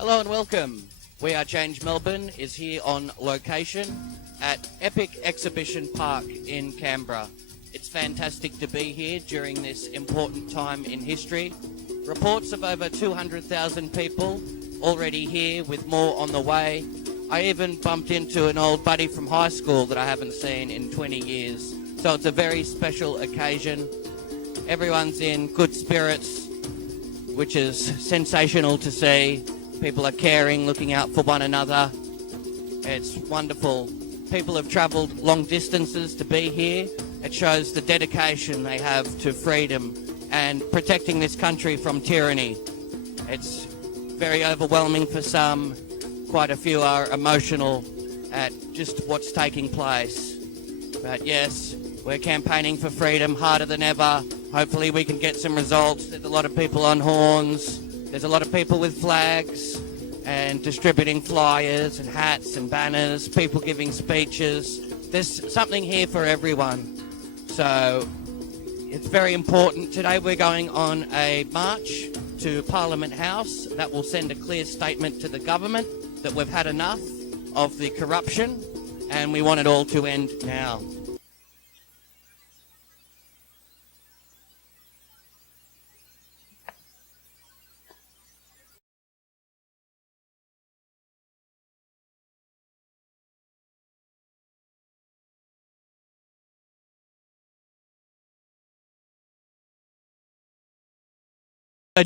Hello and welcome. We Are Change Melbourne is here on location at Epic Exhibition Park in Canberra. It's fantastic to be here during this important time in history. Reports of over 200,000 people already here with more on the way. I even bumped into an old buddy from high school that I haven't seen in 20 years. So it's a very special occasion. Everyone's in good spirits, which is sensational to see. People are caring, looking out for one another. It's wonderful. People have travelled long distances to be here. It shows the dedication they have to freedom and protecting this country from tyranny. It's very overwhelming for some. Quite a few are emotional at just what's taking place. But yes, we're campaigning for freedom harder than ever. Hopefully we can get some results. There's a lot of people on horns. There's a lot of people with flags and distributing flyers and hats and banners, people giving speeches. There's something here for everyone. So it's very important. Today we're going on a march to Parliament House that will send a clear statement to the government that we've had enough of the corruption and we want it all to end now.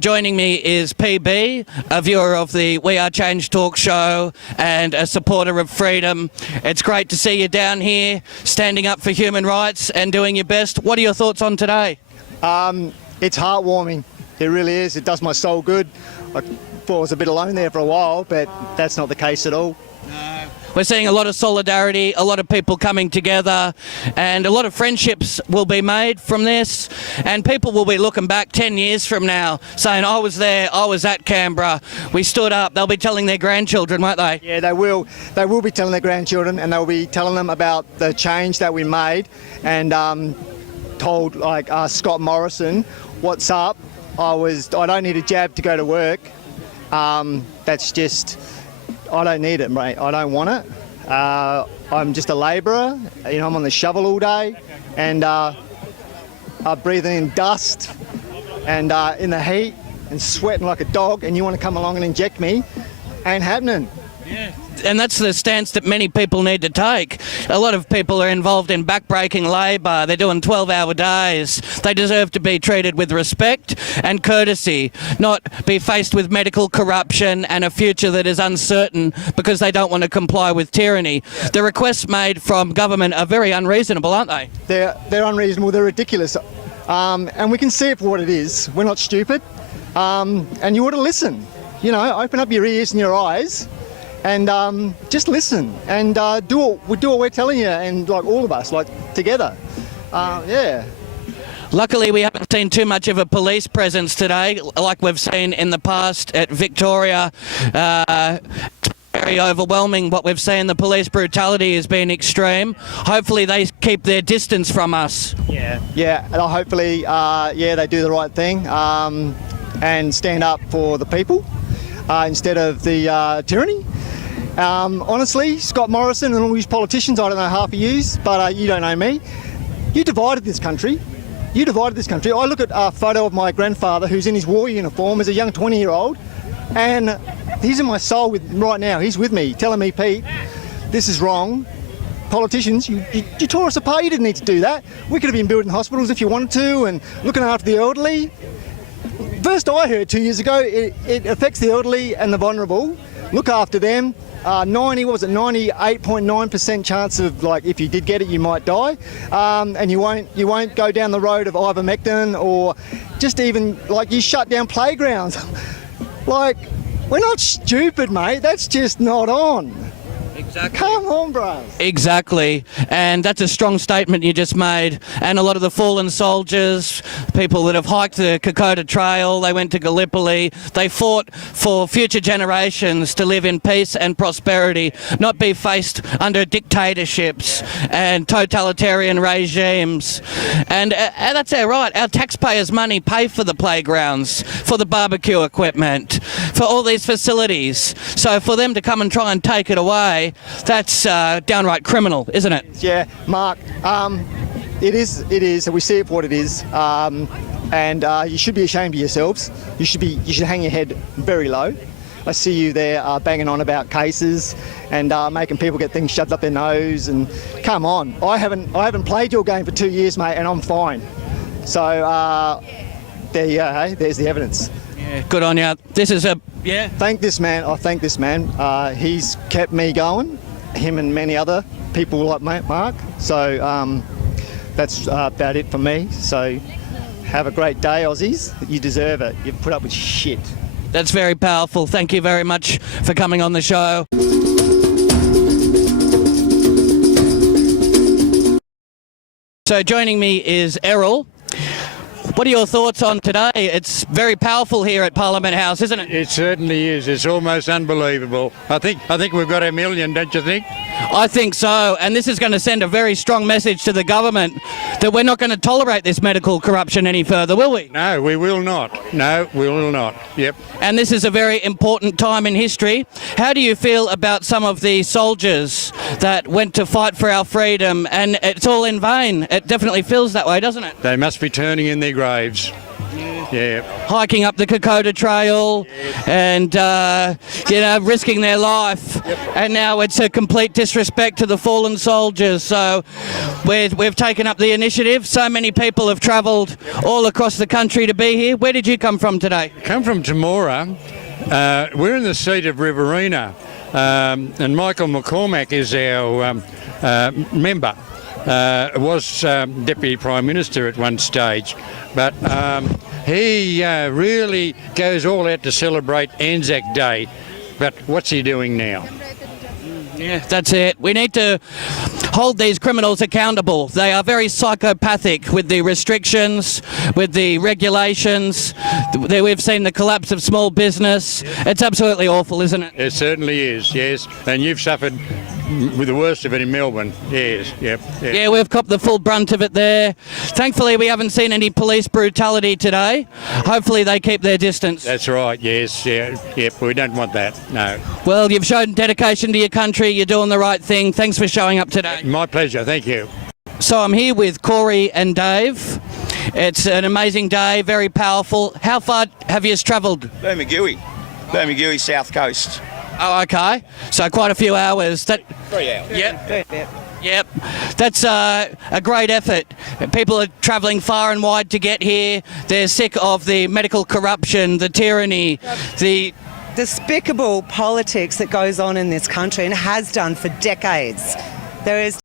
Joining me is PB, a viewer of the We Are Change talk show and a supporter of freedom. It's great to see you down here, standing up for human rights and doing your best. What are your thoughts on today? It's heartwarming. It really is. It does my soul good. I thought I was a bit alone there for a while, but that's not the case at all. No. We're seeing a lot of solidarity, a lot of people coming together, and a lot of friendships will be made from this, and people will be looking back 10 years from now saying, I was there, I was at Canberra, we stood up. They'll be telling their grandchildren, won't they? Yeah, they will. They will be telling their grandchildren, and they'll be telling them about the change that we made, and told like Scott Morrison, what's up? I don't need a jab to go to work. That's just, I don't need it, mate. I don't want it. I'm just a labourer. You know, I'm on the shovel all day, and I'm breathing in dust and in the heat and sweating like a dog. And you want to come along and inject me? Ain't happening. Yeah. And that's the stance that many people need to take. A lot of people are involved in backbreaking labour. They're doing 12-hour days. They deserve to be treated with respect and courtesy, not be faced with medical corruption and a future that is uncertain because they don't want to comply with tyranny. The requests made from government are very unreasonable, aren't they? They're unreasonable. They're ridiculous. And we can see it for what it is. We're not stupid. And you ought to listen. You know, open up your ears and your eyes. And just listen and do what we're telling you, and like all of us, like together. Yeah. Luckily, we haven't seen too much of a police presence today, like we've seen in the past at Victoria. Very overwhelming what we've seen. The police brutality has been extreme. Hopefully, they keep their distance from us. Yeah. Yeah. And hopefully, they do the right thing and stand up for the people instead of the tyranny. Honestly, Scott Morrison and all these politicians, I don't know half of yous, but you don't know me. You divided this country. You divided this country. I look at a photo of my grandfather who's in his war uniform as a young 20-year-old, and he's in my soul right now. He's with me, telling me, Pete, this is wrong. Politicians, you tore us apart. You didn't need to do that. We could have been building hospitals if you wanted to and looking after the elderly. First I heard 2 years ago, it affects the elderly and the vulnerable. Look after them. 98.9% chance of, like, if you did get it, you might die, and you won't go down the road of ivermectin, or just even like you shut down playgrounds. Like, we're not stupid, mate. That's just not on. Exactly. Come on, bro. Exactly. And that's a strong statement you just made. And a lot of the fallen soldiers, people that have hiked the Kokoda Trail, they went to Gallipoli, they fought for future generations to live in peace and prosperity, not be faced under dictatorships and totalitarian regimes. And that's our right. Our taxpayers' money pay for the playgrounds, for the barbecue equipment, for all these facilities. So for them to come and try and take it away, that's downright criminal, isn't it? Yeah, Mark, it is. We see it for what it is. And you should be ashamed of yourselves. You should hang your head very low. I see you there banging on about cases and making people get things shoved up their nose. And come on, I haven't played your game for 2 years, mate, and I'm fine. So there you go. Hey, there's the evidence. Yeah, good on you. This is a Thank this man. I thank this man. He's kept me going. Him and many other people like Mark. So that's about it for me. So. Have a great day, Aussies. You deserve it. You've put up with shit. That's very powerful. Thank you very much for coming on the show. So joining me is Errol. What are your thoughts on today? It's very powerful here at Parliament House, isn't it? It certainly is. It's almost unbelievable. I think we've got 1 million, don't you think? I think so, and this is going to send a very strong message to the government that we're not going to tolerate this medical corruption any further, will we? No, we will not. No, we will not. Yep. And this is a very important time in history. How do you feel about some of the soldiers that went to fight for our freedom, and it's all in vain? It definitely feels that way, doesn't it? They must be turning in their graves. Yeah. Hiking up the Kokoda Trail and, risking their life. Yep. And now it's a complete disrespect to the fallen soldiers. So we've taken up the initiative. So many people have travelled all across the country to be here. Where did you come from today? Come from Temora. We're in the seat of Riverina, and Michael McCormack is our member. Was Deputy Prime Minister at one stage, but he really goes all out to celebrate Anzac Day. But what's he doing now? Yeah, that's it. We need to hold these criminals accountable. They are very psychopathic with the restrictions, with the regulations. We've seen the collapse of small business. It's absolutely awful, isn't it? It certainly is, yes. And you've suffered with the worst of it in Melbourne. Yes, yep. Yeah, we've copped the full brunt of it there. Thankfully, we haven't seen any police brutality today. Hopefully, they keep their distance. That's right, yes, yeah, yep. We don't want that, no. Well, you've shown dedication to your country. You're doing the right thing. Thanks for showing up today. My pleasure, thank you. So I'm here with Corey and Dave. It's an amazing day, very powerful. How far have you travelled? Burmagui, South Coast. Oh, okay. So quite a few hours. 3 hours. Yep. That's a great effort. People are travelling far and wide to get here. They're sick of the medical corruption, the tyranny, the despicable politics that goes on in this country and has done for decades. There is